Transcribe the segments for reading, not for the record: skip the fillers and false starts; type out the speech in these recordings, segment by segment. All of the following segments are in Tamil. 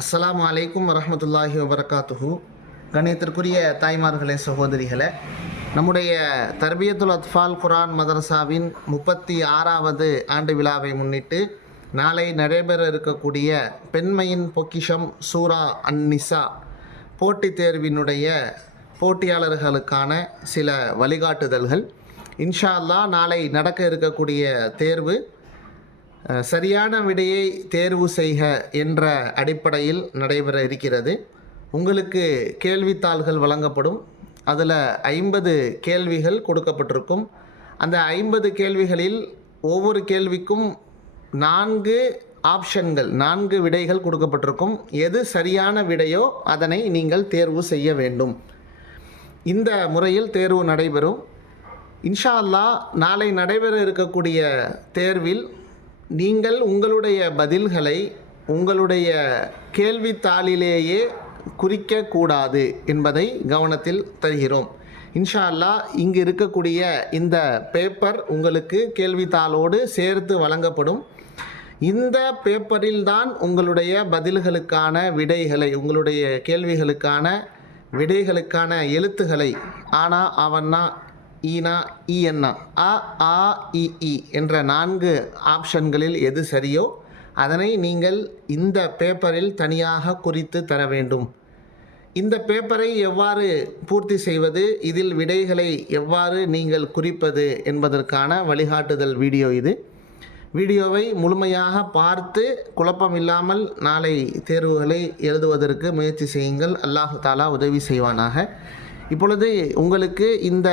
அஸ்ஸலாமு அலைக்கும் வரஹ்மத்துல்லாஹி வபரகாத்துஹு. கணியத்திற்குரிய தாய்மார்களே, சகோதரிகளே, நம்முடைய தர்பியத்துல் அத்ஃபால் குர்ஆன் மதரசாவின் 36வது ஆண்டு விழாவை முன்னிட்டு நாளை நடைபெற இருக்கக்கூடிய பெண்மையின் பொக்கிஷம் சூரா அன்-நிசா போட்டித் தேர்வினுடைய போட்டியாளர்களுக்கான சில வழிகாட்டுதல்கள். இன்ஷா அல்லாஹ் நாளை நடக்க இருக்கக்கூடிய தேர்வு சரியான விடையை தேர்வு செய்க என்ற அடிப்படையில் நடைபெற இருக்கிறது. உங்களுக்கு கேள்வித்தாள்கள் வழங்கப்படும். அதில் 50 கேள்விகள் கொடுக்கப்பட்டிருக்கும். அந்த 50 கேள்விகளில் ஒவ்வொரு கேள்விக்கும் 4 ஆப்ஷன்கள், 4 விடைகள் கொடுக்கப்பட்டிருக்கும். எது சரியான விடையோ அதனை நீங்கள் தேர்வு செய்ய வேண்டும். இந்த முறையில் தேர்வு நடைபெறும். இன்ஷா அல்லாஹ் நாளை நடைபெற இருக்கக்கூடிய தேர்வில் நீங்கள் உங்களுடைய பதில்களை உங்களுடைய கேள்வித்தாளிலேயே குறிக்கக்கூடாது என்பதை கவனத்தில் தருகிறோம். இன்ஷா அல்லாஹ் இங்கு இருக்கக்கூடிய இந்த பேப்பர் உங்களுக்கு கேள்வித்தாளோடு சேர்த்து வழங்கப்படும். இந்த பேப்பரில்தான் உங்களுடைய பதில்களுக்கான விடைகளை, உங்களுடைய கேள்விகளுக்கான விடைகளுக்கான எழுத்துக்களை ஆனா அவன்னா ஈனா ஈஎன்னா அ ஆ இ இ என்ற 4 ஆப்ஷன்களில் எது சரியோ அதனை நீங்கள் இந்த பேப்பரில் தனியாக குறித்து தர வேண்டும். இந்த பேப்பரை எவ்வாறு பூர்த்தி செய்வது, இதில் விடைகளை எவ்வாறு நீங்கள் குறிப்பது என்பதற்கான வழிகாட்டுதல் வீடியோ இது. வீடியோவை முழுமையாக பார்த்து குழப்பம் இல்லாமல் நாளை தேர்வுகளை எழுதுவதற்கு முயற்சி செய்யுங்கள். அல்லாஹு தாலா உதவி செய்வானாக. இப்பொழுது உங்களுக்கு இந்த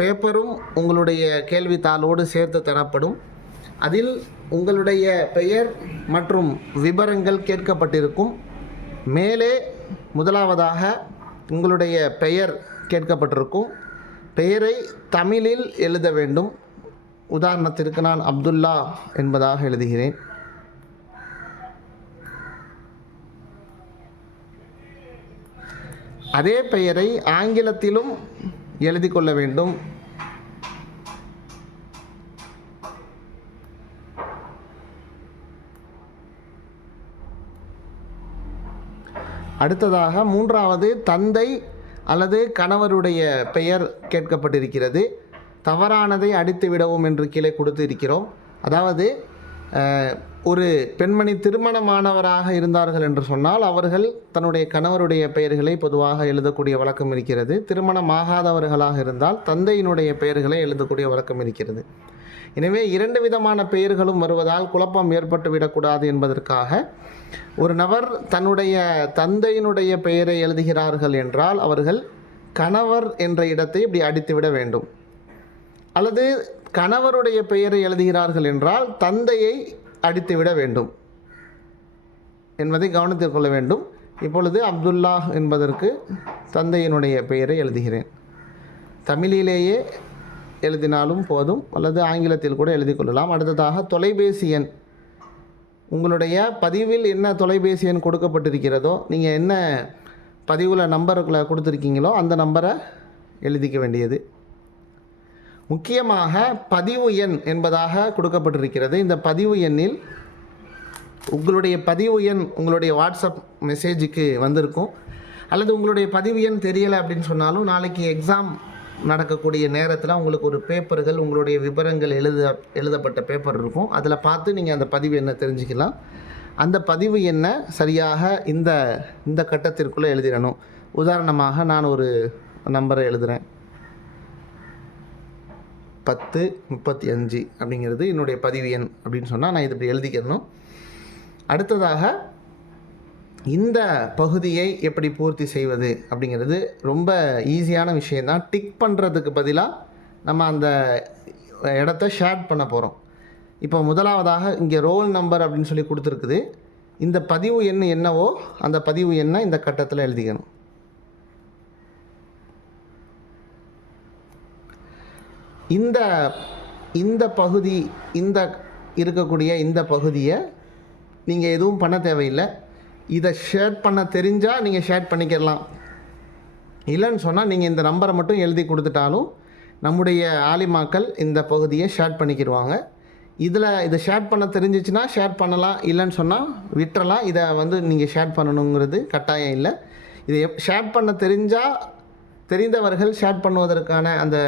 பேப்பரும் உங்களுடைய கேள்வித்தாளோடு சேர்த்து தரப்படும். அதில் உங்களுடைய பெயர் மற்றும் விபரங்கள் கேட்கப்பட்டிருக்கும். மேலே முதலாவதாக உங்களுடைய பெயர் கேட்கப்பட்டிருக்கும். பெயரை தமிழில் எழுத வேண்டும். உதாரணத்திற்கு நான் அப்துல்லா என்பதாக எழுதுகிறேன். அதே பெயரை ஆங்கிலத்திலும் எழுதி கொள்ள வேண்டும். அடுத்ததாக மூன்றாவது தந்தை அல்லது கணவருடைய பெயர் கேட்கப்பட்டிருக்கிறது. தவறானதை அடித்து விடவும் என்று கீழே கொடுத்து இருக்கிறோம். அதாவது ஒரு பெண்மணி திருமணமானவராக இருந்தார்கள் என்று சொன்னால் அவர்கள் தன்னுடைய கணவருடைய பெயர்களை பொதுவாக எழுதக்கூடிய வழக்கம் இருக்கிறது. திருமணமாகாதவர்களாக இருந்தால் தந்தையினுடைய பெயர்களை எழுதக்கூடிய வழக்கம் இருக்கிறது. எனவே 2 விதமான பெயர்களும் வருவதால் குழப்பம் ஏற்பட்டு விடக்கூடாது என்பதற்காக ஒரு நபர் தன்னுடைய தந்தையினுடைய பெயரை எழுதுகிறார்கள் என்றால் அவர்கள் கணவர் என்ற இடத்தை இப்படி அடித்துவிட வேண்டும். அல்லது கணவருடைய பெயரை எழுதுகிறார்கள் என்றால் தந்தையை அடித்துவிட வேண்டும் என்பதை கவனத்தில் கொள்ள வேண்டும். இப்பொழுது அப்துல்லா என்பதற்கு தந்தையினுடைய பெயரை எழுதுகிறேன். தமிழிலேயே எழுதினாலும் போதும், அல்லது ஆங்கிலத்தில் கூட எழுதி கொள்ளலாம். அடுத்ததாக தொலைபேசி எண், உங்களுடைய பதிவில் என்ன தொலைபேசி எண் கொடுக்கப்பட்டிருக்கிறதோ, நீங்கள் என்ன பதிவில் நம்பருக்குள்ளே கொடுத்துருக்கீங்களோ அந்த நம்பரை எழுதிக்க வேண்டியது. முக்கியமாக பதிவு எண் என்பதாக கொடுக்கப்பட்டிருக்கிறது. இந்த பதிவு எண்ணில் உங்களுடைய பதிவு எண் உங்களுடைய வாட்ஸ்அப் மெசேஜுக்கு வந்திருக்கும். அல்லது உங்களுடைய பதிவு எண் தெரியலை அப்படின்னு சொன்னாலும் நாளைக்கு எக்ஸாம் நடக்கக்கூடிய நேரத்தில் உங்களுக்கு ஒரு பேப்பர்கள், உங்களுடைய விவரங்கள் எழுதப்பட்ட பேப்பர் இருக்கும். அதில் பார்த்து நீங்கள் அந்த பதிவு எண்ணை தெரிஞ்சுக்கலாம். அந்த பதிவு எண்ணை சரியாக இந்த கட்டத்திற்குள்ளே எழுதிடணும். உதாரணமாக நான் ஒரு நம்பரை எழுதுகிறேன். 1035 அப்படிங்கிறது என்னுடைய பதிவு எண் அப்படின்னு சொன்னால் நான் இது இப்படி எழுதிக்கிறணும். அடுத்ததாக இந்த பகுதியை எப்படி பூர்த்தி செய்வது அப்படிங்கிறது ரொம்ப ஈஸியான விஷயந்தான். டிக் பண்ணுறதுக்கு பதிலாக நம்ம அந்த இடத்த ஷேட் பண்ண போகிறோம். இப்போ முதலாவதாக இங்கே ரோல் நம்பர் அப்படின்னு சொல்லி கொடுத்துருக்குது. இந்த பதிவு எண் என்னவோ அந்த பதிவு எண்ணை இந்த கட்டத்தில் எழுதிக்கணும். இந்த பகுதி, இந்த இருக்கக்கூடிய இந்த பகுதியை நீங்கள் எதுவும் பண்ண தேவையில்லை. இதை ஷேட் பண்ண தெரிஞ்சால் நீங்கள் ஷேட் பண்ணிக்கலாம். இல்லைன்னு சொன்னால் நீங்கள் இந்த நம்பரை மட்டும் எழுதி கொடுத்துட்டாலும் நம்முடைய ஆலிமாக்கள் இந்த பகுதியை ஷேட் பண்ணிக்கிடுவாங்க. இதை ஷேர் பண்ண தெரிஞ்சிச்சுன்னா ஷேர் பண்ணலாம், இல்லைன்னு சொன்னால் விட்டுறலாம். இதை வந்து நீங்கள் ஷேர் பண்ணணுங்கிறது கட்டாயம் இல்லை. இதை ஷேர் பண்ண தெரிந்தவர்கள் ஷேர் பண்ணுவதற்கான அந்த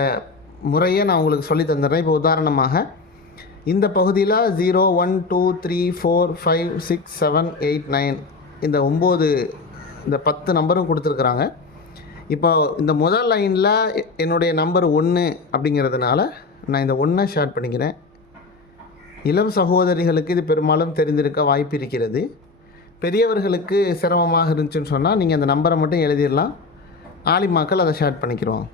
முறையை நான் உங்களுக்கு சொல்லி தந்துடுறேன். இப்போ உதாரணமாக இந்த பகுதியில் 0 1 2 3 4 5 6 7 8 9 இந்த 9 இந்த 10 நம்பரும் கொடுத்துருக்குறாங்க. இப்போ இந்த முதல் லைனில் என்னுடைய நம்பர் 1 அப்படிங்கிறதுனால நான் இந்த 1 ஷேர் பண்ணிக்கிறேன். இளம் சகோதரிகளுக்கு இது பெரும்பாலும் தெரிந்திருக்க வாய்ப்பு இருக்கிறது. பெரியவர்களுக்கு சிரமமாக இருந்துச்சுன்னு சொன்னால் நீங்கள் அந்த நம்பரை மட்டும் எழுதிடலாம். ஆலிமாக்கள் அதை ஷேர் பண்ணிக்கிறோம்.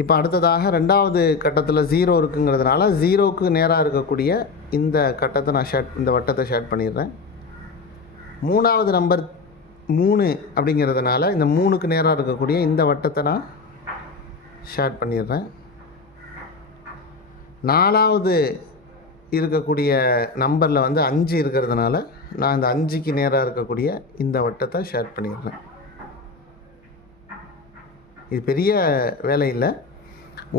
இப்போ அடுத்ததாக ரெண்டாவது கட்டத்தில் 0 இருக்குங்கிறதுனால 0க்கு நேராக இருக்கக்கூடிய இந்த கட்டத்தை நான் இந்த வட்டத்தை ஷேர் பண்ணிடுறேன். மூணாவது நம்பர் 3 அப்படிங்கிறதுனால இந்த 3க்கு நேராக இருக்கக்கூடிய இந்த வட்டத்தை நான் ஷேர் பண்ணிடுறேன். நாலாவது இருக்கக்கூடிய நம்பரில் வந்து 5 இருக்கிறதுனால நான் இந்த 5க்கு நேராக இருக்கக்கூடிய இந்த வட்டத்தை ஷேர் பண்ணிடுறேன். இது பெரிய வேலை இல்லை.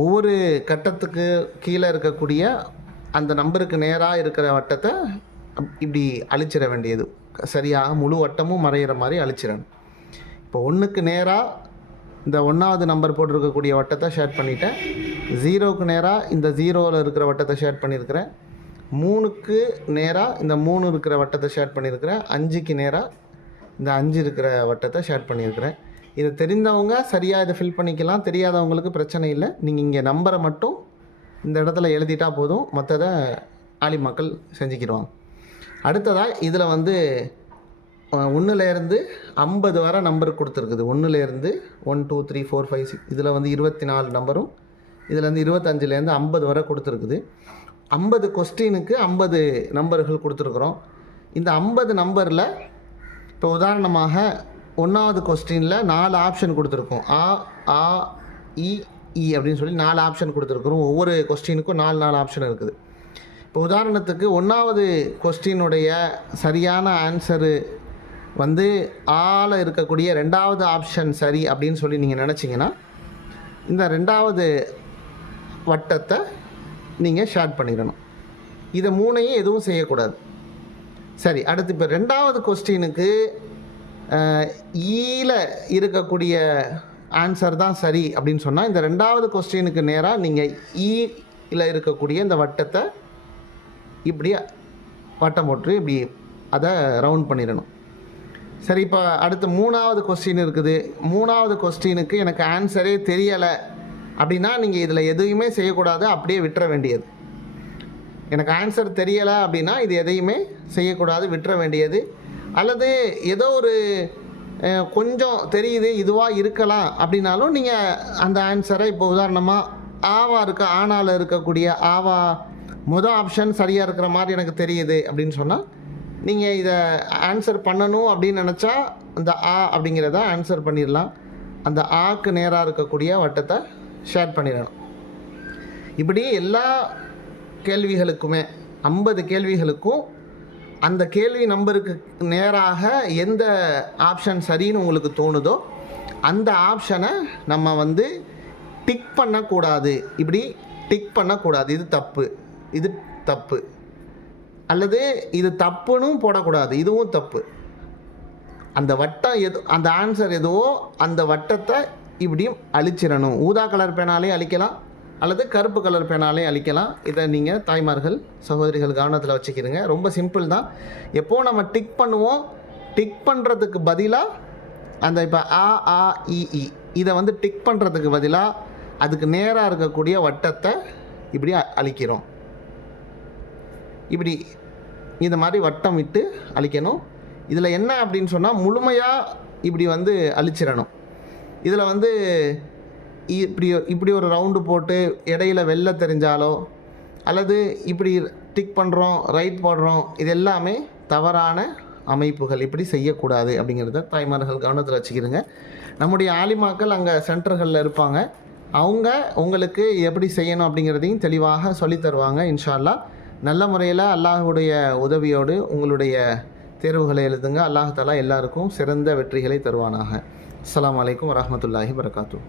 ஒவ்வொரு கட்டத்துக்கு கீழே இருக்கக்கூடிய அந்த நம்பருக்கு நேராக இருக்கிற வட்டத்தை இப்படி அழிச்சிட வேண்டியது. சரியாக முழு வட்டமும் மறையிற மாதிரி அழிச்சிடணும். இப்போ 1க்கு நேராக இந்த 1வது நம்பர் போட்டிருக்கக்கூடிய வட்டத்தை ஷேர் பண்ணிட்டேன். 0க்கு நேராக இந்த 0வில் இருக்கிற வட்டத்தை ஷேர் பண்ணியிருக்கிறேன். 3க்கு நேராக இந்த 3 இருக்கிற வட்டத்தை ஷேர் பண்ணியிருக்கிறேன். 5க்கு நேராக இந்த 5 இருக்கிற வட்டத்தை ஷேர் பண்ணியிருக்கிறேன். இதை தெரிந்தவங்க சரியாக இதை ஃபில் பண்ணிக்கலாம், தெரியாதவங்களுக்கு பிரச்சனை இல்லை. நீங்கள் இங்கே நம்பரை மட்டும் இந்த இடத்துல எழுதிட்டா போதும், மற்றதை ஆலிமாக்கள் செஞ்சுக்கிடுவாங்க. அடுத்ததாக இதில் வந்து 1லேருந்து 50 வரை நம்பர் கொடுத்துருக்குது. 1லேருந்து 1 2 3 4 5 6 இதில் வந்து 24 நம்பரும் இதில் வந்து 25லேருந்து 50 வரை கொடுத்துருக்குது. 50 கொஸ்டினுக்கு 50 நம்பர்கள் கொடுத்துருக்குறோம். இந்த 50 நம்பரில் இப்போ உதாரணமாக 1வது கொஸ்டினில் 4 ஆப்ஷன் கொடுத்துருக்கோம். ஆ ஆ இ இ அப்படின்னு சொல்லி 4 ஆப்ஷன் கொடுத்துருக்குறோம். ஒவ்வொரு கொஸ்டினுக்கும் 4 ஆப்ஷன் இருக்குது. இப்போ உதாரணத்துக்கு 1வது கொஸ்டினுடைய சரியான ஆன்சரு வந்து ஆல இருக்கக்கூடிய 2வது ஆப்ஷன் சரி அப்படின்னு சொல்லி நீங்கள் நினச்சிங்கன்னா இந்த 2வது வட்டத்தை நீங்கள் ஷேர் பண்ணிடணும். இதை 3ஐயும் எதுவும் செய்யக்கூடாது. சரி, அடுத்து இப்போ 2வது கொஸ்டினுக்கு ஈல இருக்கக்கூடிய ஆன்சர் தான் சரி அப்படின்னு சொன்னால் இந்த 2வது கொஸ்டினுக்கு நேராக நீங்கள் ஈல இருக்கக்கூடிய இந்த வட்டத்தை இப்படி வட்டம் போட்டு இப்படி அதை ரவுண்ட் பண்ணிடணும். சரி, இப்போ அடுத்து 3வது கொஸ்டின் இருக்குது. 3வது கொஸ்டினுக்கு எனக்கு ஆன்சரே தெரியலை அப்படின்னா நீங்கள் இதில் எதையுமே செய்யக்கூடாது, அப்படியே விட்டுற வேண்டியது. எனக்கு ஆன்சர் தெரியலை அப்படின்னா இது எதையுமே செய்யக்கூடாது, விட்டுற வேண்டியது. அல்லது ஏதோ ஒரு கொஞ்சம் தெரியுது இதுவாக இருக்கலாம் அப்படின்னாலும் நீங்கள் அந்த ஆன்சரை இப்போ உதாரணமாக ஆவா ஆனால இருக்கக்கூடிய ஆவா ஆப்ஷன் சரியாக இருக்கிற மாதிரி எனக்கு தெரியுது அப்படின்னு சொன்னால் நீங்கள் இதை ஆன்சர் பண்ணணும் அப்படின்னு நினச்சா அந்த அப்படிங்கிறத ஆன்சர் பண்ணிடலாம். அந்த ஆக்கு நேராக இருக்கக்கூடிய வட்டத்தை ஷேர் பண்ணிடணும். இப்படி எல்லா கேள்விகளுக்குமே 50 கேள்விகளுக்கும் அந்த கேள்வி நம்பருக்கு நேராக எந்த ஆப்ஷன் சரின்னு உங்களுக்கு தோணுதோ அந்த ஆப்ஷனை நம்ம வந்து டிக் பண்ணக்கூடாது. இப்படி டிக் பண்ணக்கூடாது. இது தப்பு, இது தப்பு, அல்லது இது தப்புன்னு போடக்கூடாது, இதுவும் தப்பு. அந்த வட்டம் அந்த ஆன்சர் எதுவோ அந்த வட்டத்தை இப்படியும் அழிச்சிடணும். ஊதா கலர் பேனாலே அழிக்கலாம், அல்லது கருப்பு கலர் பேனாலே அழிக்கலாம். இதை நீங்கள் தாய்மார்கள் சகோதரிகள் கவனத்தில் வச்சுக்கிடுங்க. ரொம்ப சிம்பிள் தான். எப்போது நம்ம டிக் பண்ணுவோம், டிக் பண்ணுறதுக்கு பதிலாக அந்த இப்போ ஆ இ இதை வந்து டிக் பண்ணுறதுக்கு பதிலாக அதுக்கு நேராக இருக்கக்கூடிய வட்டத்தை இப்படி அழிக்கிறோம். இப்படி இந்த மாதிரி வட்டம் விட்டு அழிக்கணும். இதில் என்ன அப்படின்னு சொன்னால் முழுமையாக இப்படி வந்து அழிச்சிடணும். இதில் வந்து இப்படி ஒரு ரவுண்டு போட்டு இடையில வெள்ளை தெரிஞ்சாலோ அல்லது இப்படி டிக் பண்ணுறோம் ரைட் போடுறோம், இது எல்லாமே தவறான அமைப்புகள். இப்படி செய்யக்கூடாது அப்படிங்கிறத தாய்மார்கள் கவனத்தில் வச்சுக்கிடுங்க. நம்முடைய ஆலிமாக்கள் அங்கே சென்டர்களில் இருப்பாங்க. அவங்க உங்களுக்கு எப்படி செய்யணும் அப்படிங்கிறதையும் தெளிவாக சொல்லித் தருவாங்க. இன்ஷா அல்லாஹ் நல்ல முறையில் அல்லாஹுடைய உதவியோடு உங்களுடைய தேர்வுகளை எழுதுங்க. அல்லாஹ் தஆலா எல்லாருக்கும் சிறந்த வெற்றிகளை தருவானாக. அஸ்ஸலாமு அலைக்கும் வரஹ்மத்துல்லாஹி வபரகாத்துஹு.